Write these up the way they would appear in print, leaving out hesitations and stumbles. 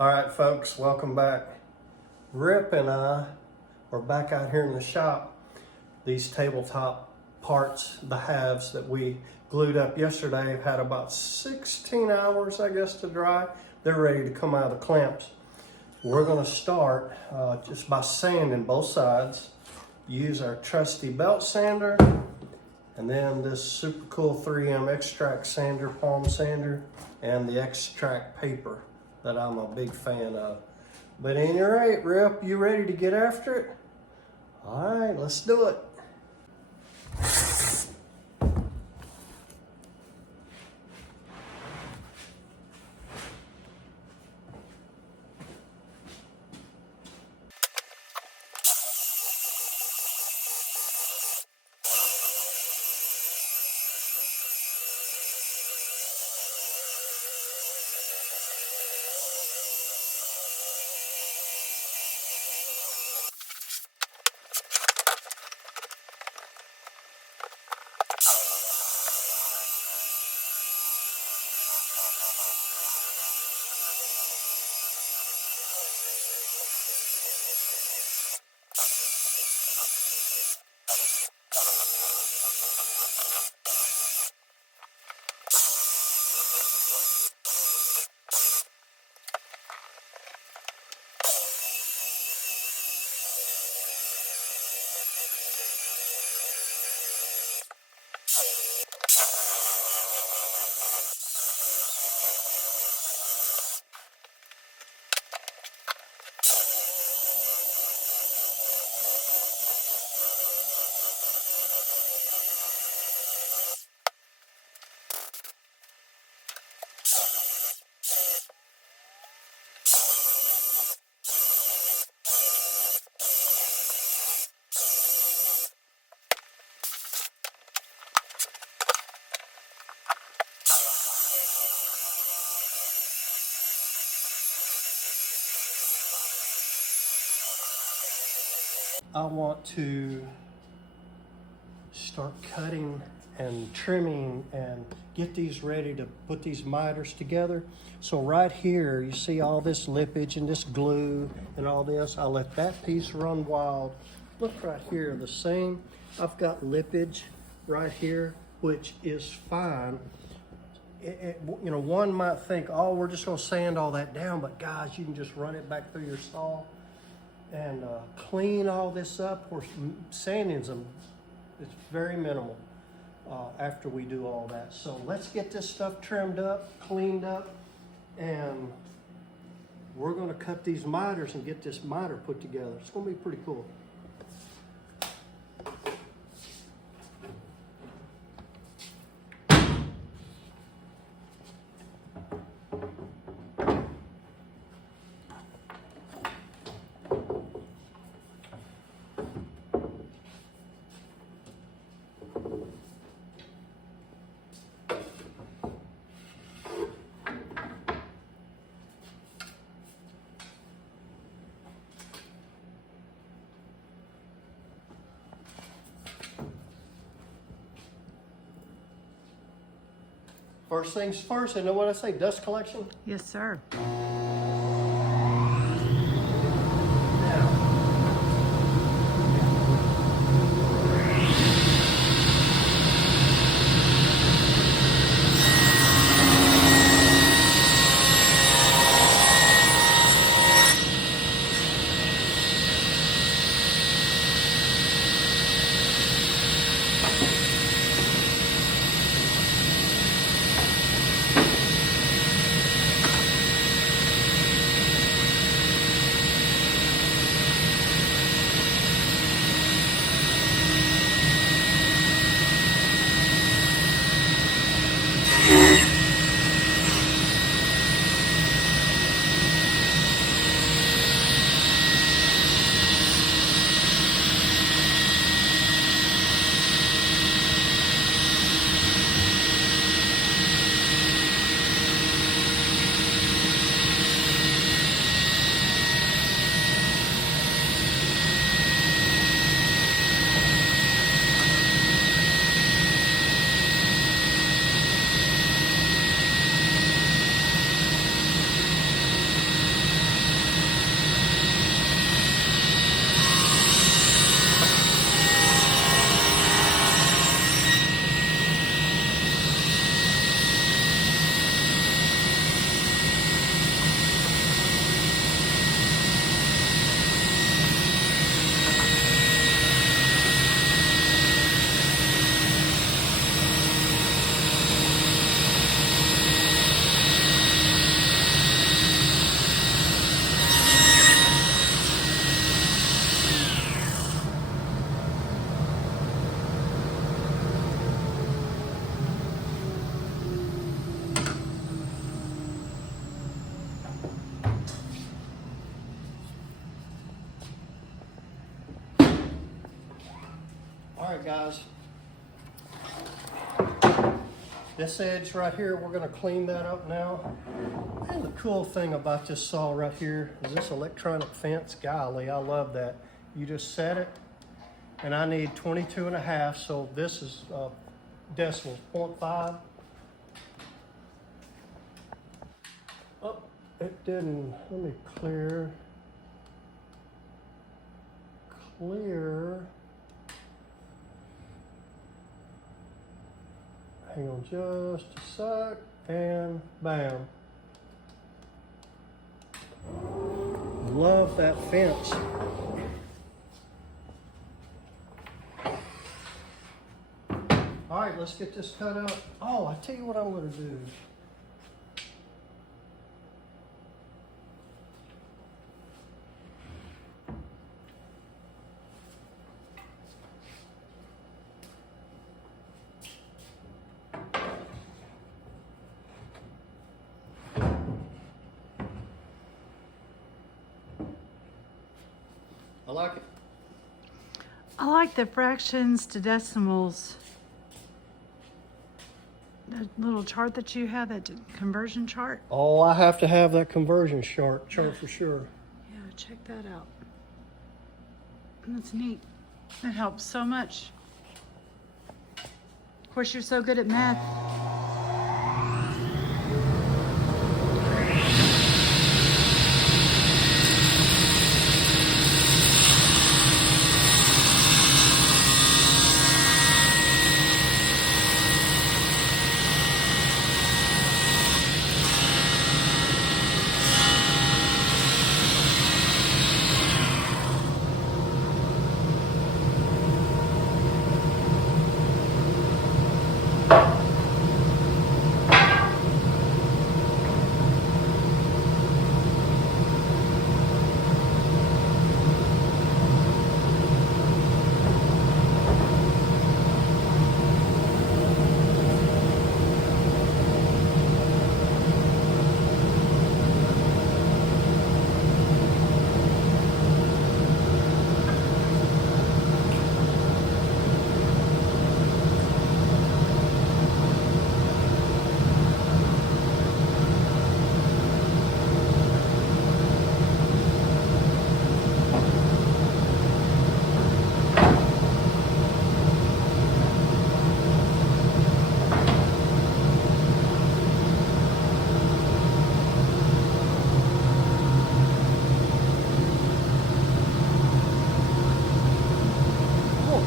All right, folks, welcome back. Rip and I are back out here in the shop. These tabletop parts, the halves that we glued up yesterday, have had about 16 hours, I guess, to dry. They're ready to come out of the clamps. We're gonna start just by sanding both sides. Use our trusty belt sander, and then this super cool 3M extract sander, palm sander, and the extract paper that I'm a big fan of. But at any rate, Rip, you ready to get after it? All right, let's do it. I want to start cutting and trimming and get these ready to put these miters together. So right here, you see all this lippage and this glue and all this. I'll let that piece run wild. Look right here, the same. I've got lippage right here, which is fine. You know, one might think, oh, we're just gonna sand all that down, but guys, you can just run it back through your saw and clean all this up. Or sanding's them, it's very minimal after we do all that. So let's get this stuff trimmed up, cleaned up, and we're gonna cut these miters and get this miter put together. It's gonna be pretty cool. First things first, you know what I say, dust collection? Yes, sir. guys. This edge right here, we're gonna clean that up now. And the cool thing about this saw right here is this electronic fence. Golly, I love that. You just set it, and I need 22.5, so this is decimals, 0.5. Oh, it didn't, let me clear. Hang on just a sec, and bam. Love that fence. All right, let's get this cut out. Oh, I tell you what I'm gonna do. I like it. I like the fractions to decimals. The little chart that you have, that conversion chart. Oh, I have to have that conversion chart for sure. Yeah, check that out. That's neat. That helps so much. Of course, you're so good at math.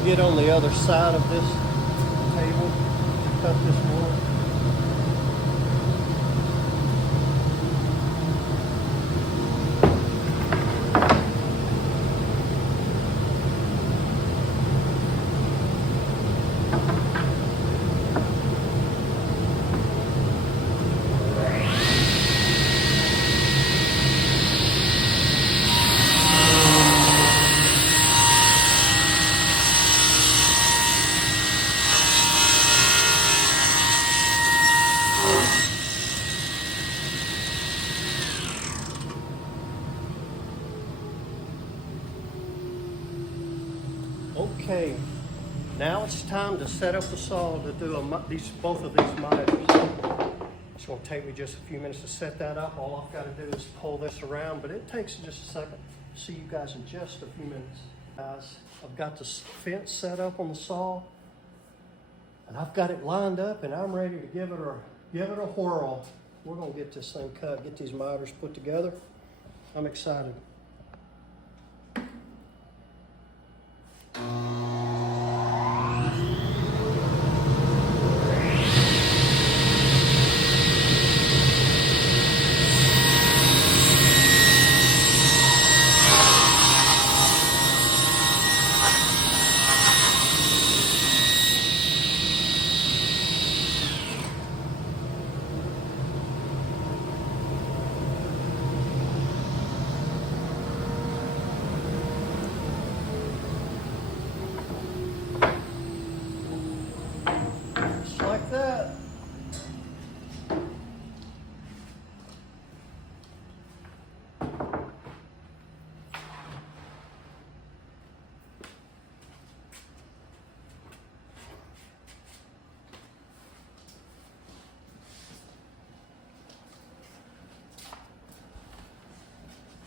Get on the other side of this table, cut this board. Okay, now it's time to set up the saw to do both of these miters. It's going to take me just a few minutes to set that up. All I've got to do is pull this around, but it takes just a second. See you guys in just a few minutes. Guys, I've got the fence set up on the saw, and I've got it lined up, and I'm ready to give it a whirl. We're going to get this thing cut, get these miters put together. I'm excited.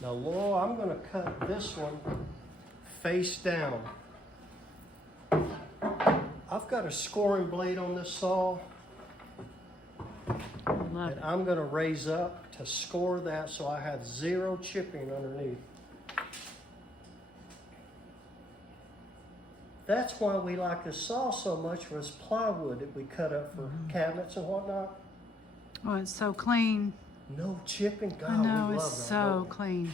Now, Laurel, I'm gonna cut this one face down. I've got a scoring blade on this saw, Love and it. I'm gonna raise up to score that so I have zero chipping underneath. That's why we like this saw so much, was plywood that we cut up for cabinets and whatnot. Oh, it's so clean. No chipping. God, I know, we it's love that. so don't we? clean.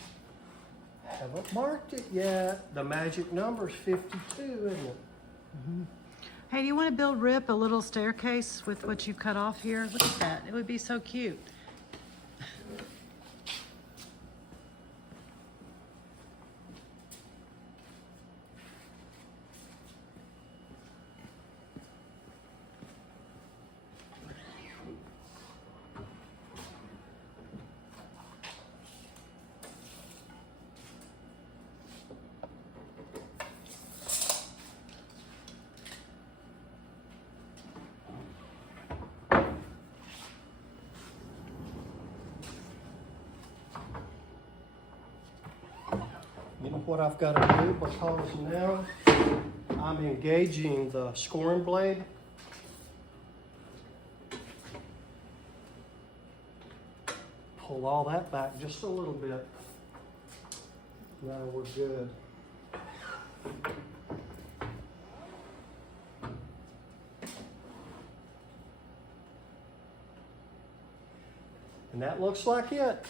Haven't marked it yet. The magic number's 52, isn't it? Hey, do you want to build Rip a little staircase with what you cut off here? Look at that. It would be so cute. You know what I've got to do, because now I'm engaging the scoring blade. Pull all that back just a little bit. Now we're good. And that looks like it.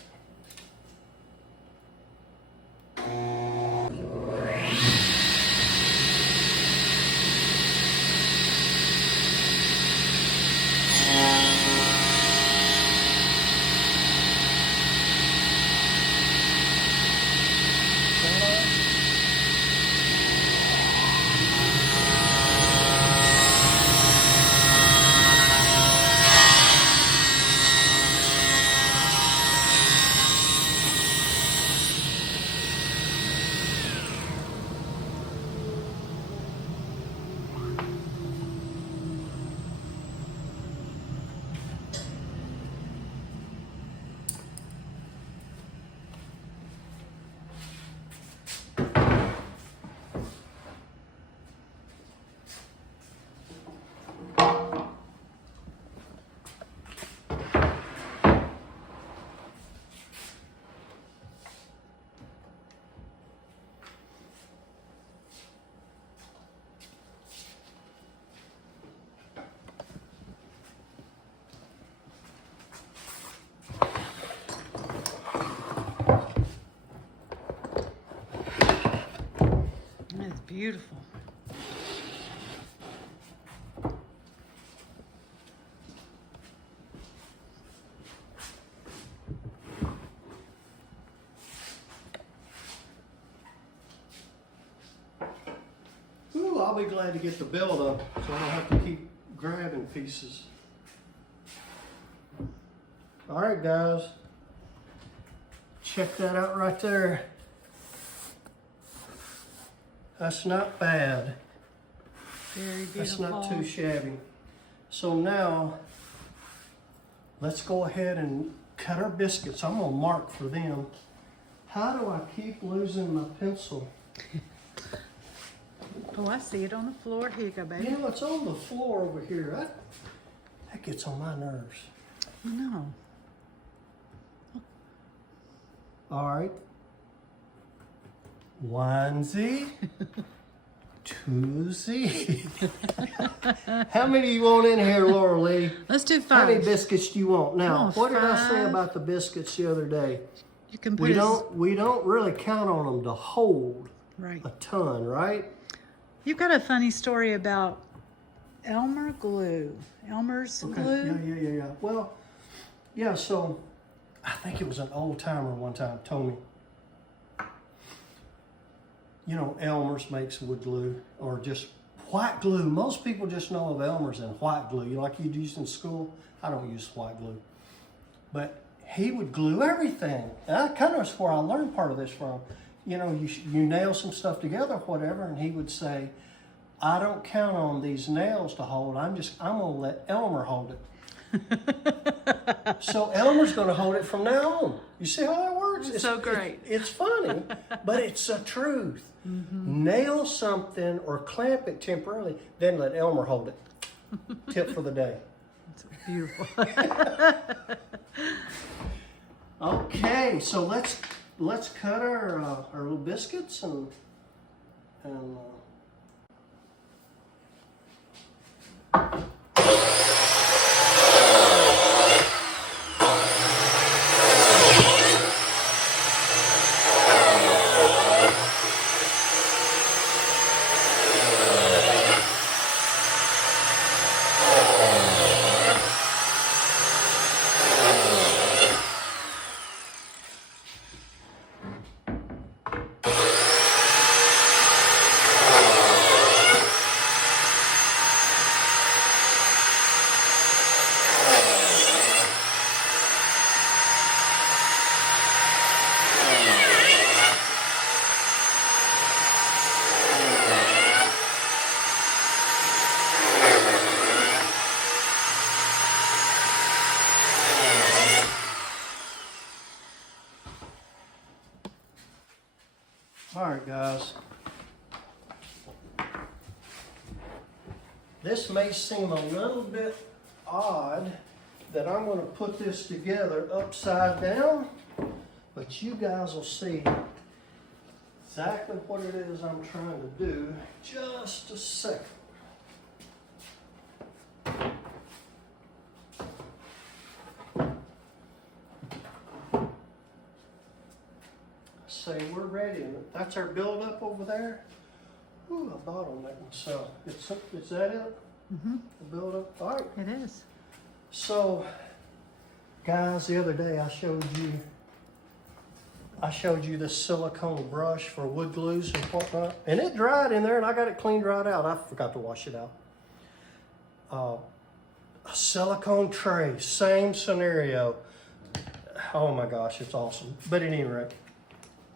It's beautiful. Ooh, I'll be glad to get the build up so I don't have to keep grabbing pieces. All right, guys. Check that out right there. That's not bad. Very beautiful. That's not too shabby. So now, let's go ahead and cut our biscuits. I'm gonna mark for them. How do I keep losing my pencil? Oh, I see it on the floor. Here you go, baby. You know, it's on the floor over here. That gets on my nerves. No. All right. Onesie, twosie. How many do you want in here, Laura Lee? Let's do How many 5. biscuits do you want? Now, Oh, what did I say 5. about the biscuits the other day? You can put We don't really count on them to hold right. a ton, right? You've got a funny story about Elmer's glue. Glue. Yeah. Well, yeah, so I think it was an old timer one time told me, you know, Elmer's makes wood glue or just white glue. Most people just know of Elmer's and white glue. You know, like you'd use in school. I don't use white glue. But he would glue everything. And I kind of is where I learned part of this from. You know, you nail some stuff together, whatever, and he would say, I don't count on these nails to hold. I'm gonna let Elmer hold it. So Elmer's gonna hold it from now on. You see how that works? That's so great. It's funny, but it's the truth. Nail something or clamp it temporarily, then let Elmer hold it. Tip for the day. It's beautiful. Okay, so let's cut our little biscuits and all right, guys. This may seem a little bit odd that I'm going to put this together upside down, but you guys will see exactly what it is I'm trying to do. Just a second. Say we're ready. That's our build up over there. Ooh, I bottlenecked myself. Is that it? Mm-hmm. The build up. All right. It is. So, guys, the other day I showed you this silicone brush for wood glues and whatnot, and it dried in there, and I got it cleaned right out. I forgot to wash it out. A silicone tray, same scenario. Oh my gosh, it's awesome. But at any rate,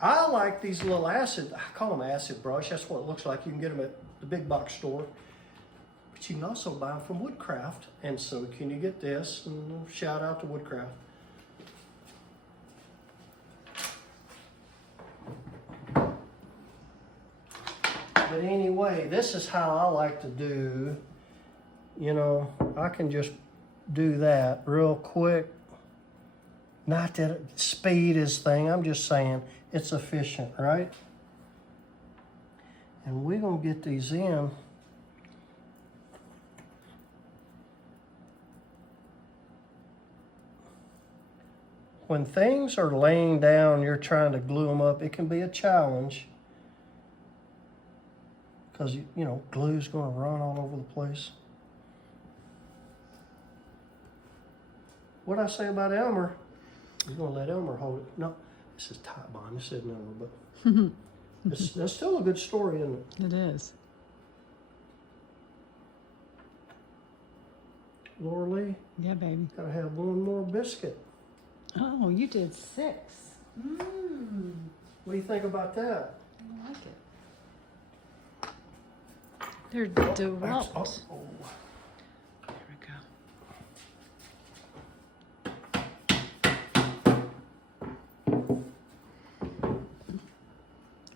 I like these little acid, I call them acid brush. That's what it looks like. You can get them at the big box store. But you can also buy them from Woodcraft. And so can you get this? And shout out to Woodcraft. But anyway, this is how I like to do. You know, I can just do that real quick. Not that speed is thing. I'm just saying it's efficient, right? And we're going to get these in. When things are laying down, you're trying to glue them up, it can be a challenge. Because, you know, glue's going to run all over the place. What'd I say about Elmer? You're going to let Elmer hold it. No, this is Titebond. This isn't Elmer, but that's still a good story, isn't it? It is. Laura Lee, Yeah, baby. gotta have one more biscuit. Oh, you did 6. What do you think about that? I like it. They're DeWalt. Oh. There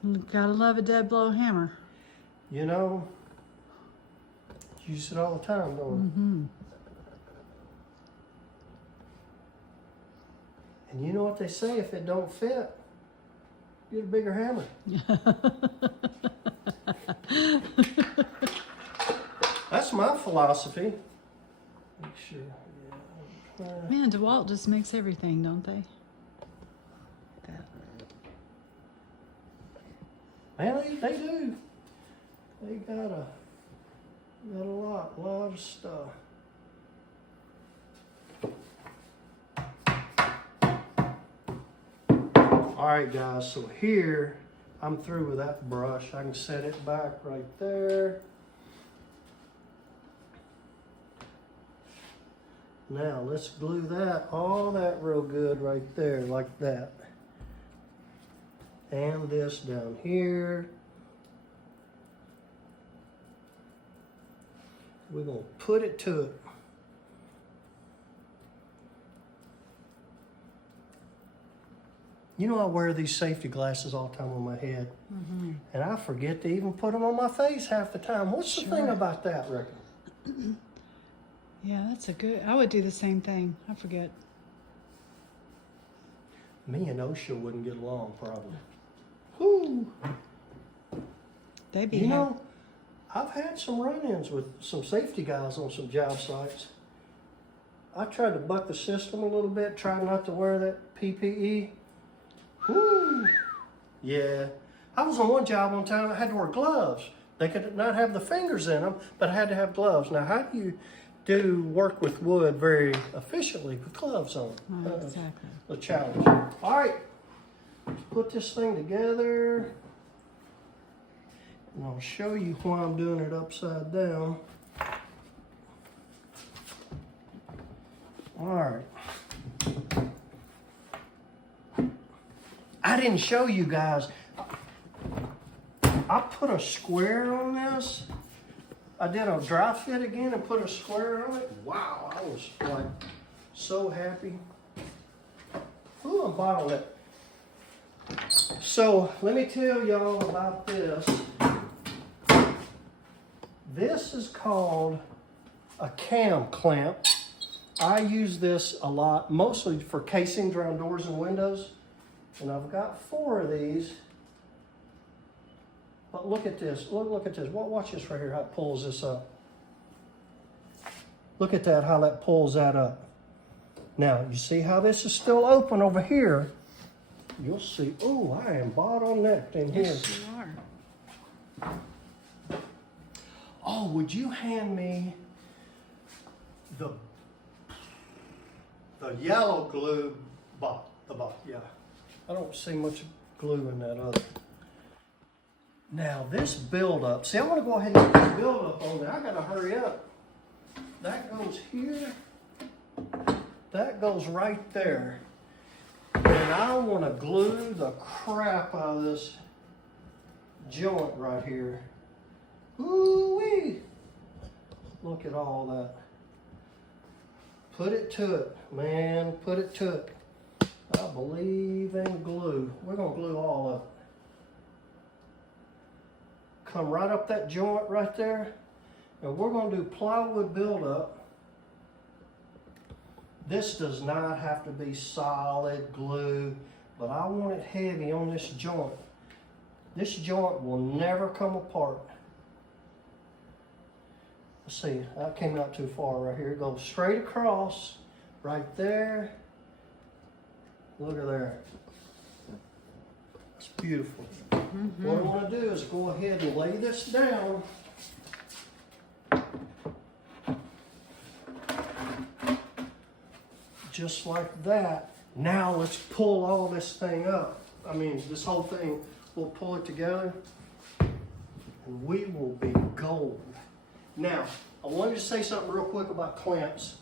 we go. Gotta love a dead blow hammer. You know, use it all the time, don't we? And you know what they say, if it don't fit, get a bigger hammer. That's my philosophy. Make sure. Yeah. Man, DeWalt just makes everything, don't they? That. Man, they do. They got a lot of stuff. All right, guys, so here, I'm through with that brush. I can set it back right there. Now, let's glue all that real good right there, like that. And this down here. We're gonna put it to it. You know, I wear these safety glasses all the time on my head, and I forget to even put them on my face half the time. What's the thing about that, Ricky? Yeah, that's a good. I would do the same thing. I forget. Me and OSHA wouldn't get along, probably. Whoo! They be You know, I've had some run-ins with some safety guys on some job sites. I tried to buck the system a little bit, try not to wear that PPE. Whoo! Yeah. I was on one job one time, I had to wear gloves. They could not have the fingers in them, but I had to have gloves. Now, how do you do work with wood very efficiently with gloves on? exactly. The challenge. All right, let's put this thing together. And I'll show you why I'm doing it upside down. All right. I didn't show you guys. I put a square on this. I did a dry fit again and put a square on it. Wow, I was like so happy. Ooh, I'm bottled it. So let me tell y'all about this. This is called a cam clamp. I use this a lot, mostly for casings around doors and windows. And I've got 4 of these. But look at this. Look at this. Watch this right here, how it pulls this up. Look at that, how that pulls that up. Now, you see how this is still open over here? You'll see, oh, I am bottlenecked in here. Yes, you are. Oh, would you hand me the yellow glue yeah. I don't see much glue in that other. Now this buildup, see I want to go ahead and get this buildup on there. I gotta hurry up. That goes here. That goes right there. And I want to glue the crap out of this joint right here. Ooh-wee! Look at all that. Put it to it, man, put it to it. I believe in glue. We're gonna glue all of it. Come right up that joint right there. And we're gonna do plywood buildup. This does not have to be solid glue, but I want it heavy on this joint. This joint will never come apart. Let's see, that came out too far right here. It goes straight across, right there. Look at there. It's beautiful. What I want to do is go ahead and lay this down. Just like that. Now let's pull all this thing up. I mean, this whole thing, we'll pull it together and we will be gold. Now, I wanted to say something real quick about clamps.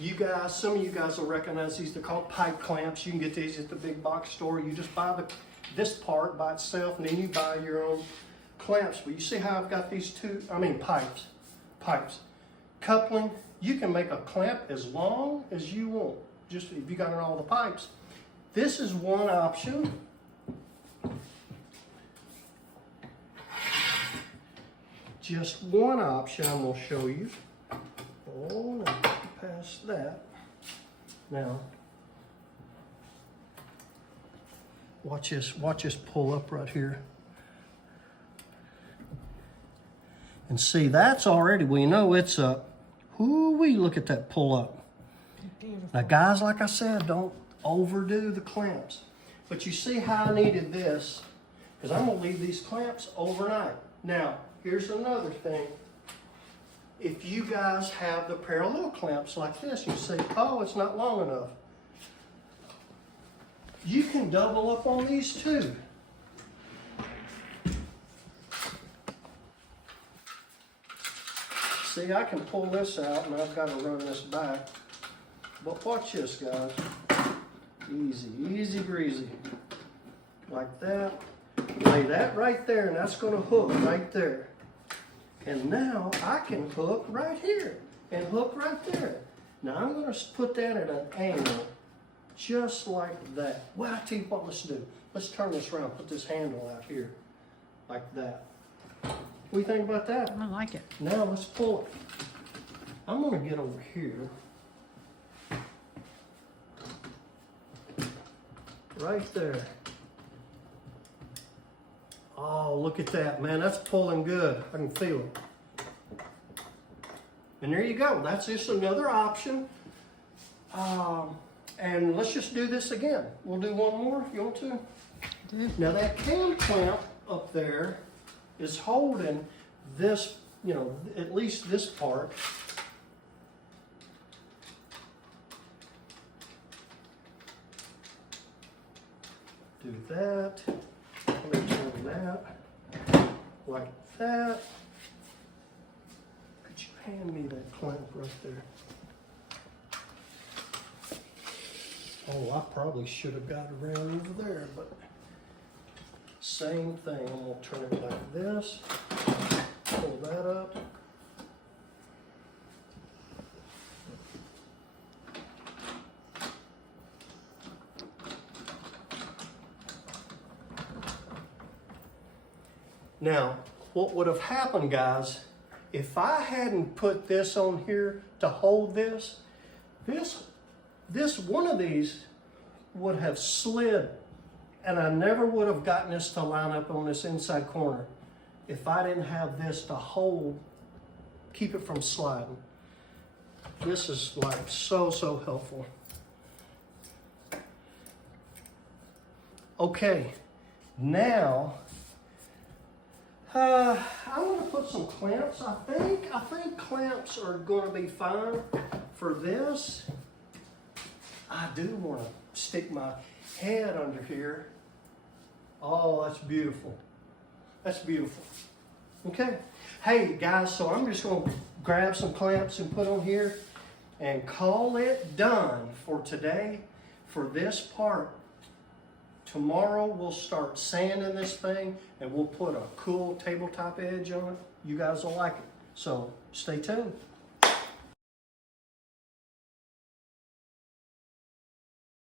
You guys, some of you guys will recognize these. They're called pipe clamps. You can get these at the big box store. You just buy this part by itself, and then you buy your own clamps. But you see how I've got these pipes. Coupling, you can make a clamp as long as you want, just if you got all the pipes. This is one option. Just one option I'm going to show you. Oh, now past that. Now, watch this pull up right here. And see, that's already, we know it's up. Whoo-wee, look at that pull up. Beautiful. Now guys, like I said, don't overdo the clamps. But you see how I needed this, because I'm gonna leave these clamps overnight. Now, here's another thing. If you guys have the parallel clamps like this, you say, oh, it's not long enough. You can double up on these too. See, I can pull this out and I've got to run this back. But watch this, guys. Easy, easy breezy. Like that. Lay that right there and that's going to hook right there. And now I can hook right here and hook right there. Now I'm going to put that at an angle just like that. Well, I tell you what, let's do. Let's turn this around, put this handle out here, like that. What do you think about that? I like it. Now let's pull it. I'm gonna get over here. Right there. Oh, look at that, man. That's pulling good. I can feel it. And there you go. That's just another option. And let's just do this again. We'll do one more if you want to. Do. Now that cam clamp up there is holding this, you know, at least this part. Do that. Let me turn that like that. Could you hand me that clamp right there? Oh, I probably should have got around over there, but same thing. I'm gonna turn it like this. Pull that up. Now, what would have happened, guys, if I hadn't put this on here to hold this, this one of these would have slid, and I never would have gotten this to line up on this inside corner if I didn't have this to hold, keep it from sliding. This is like so helpful. Okay, now I want to put some clamps. I think clamps are going to be fine for this. I do want to stick my head under here. Oh, that's beautiful. That's beautiful. Okay. Hey, guys, so I'm just going to grab some clamps and put on here and call it done for today for this part. Tomorrow we'll start sanding this thing and we'll put a cool tabletop edge on it. You guys will like it. So stay tuned.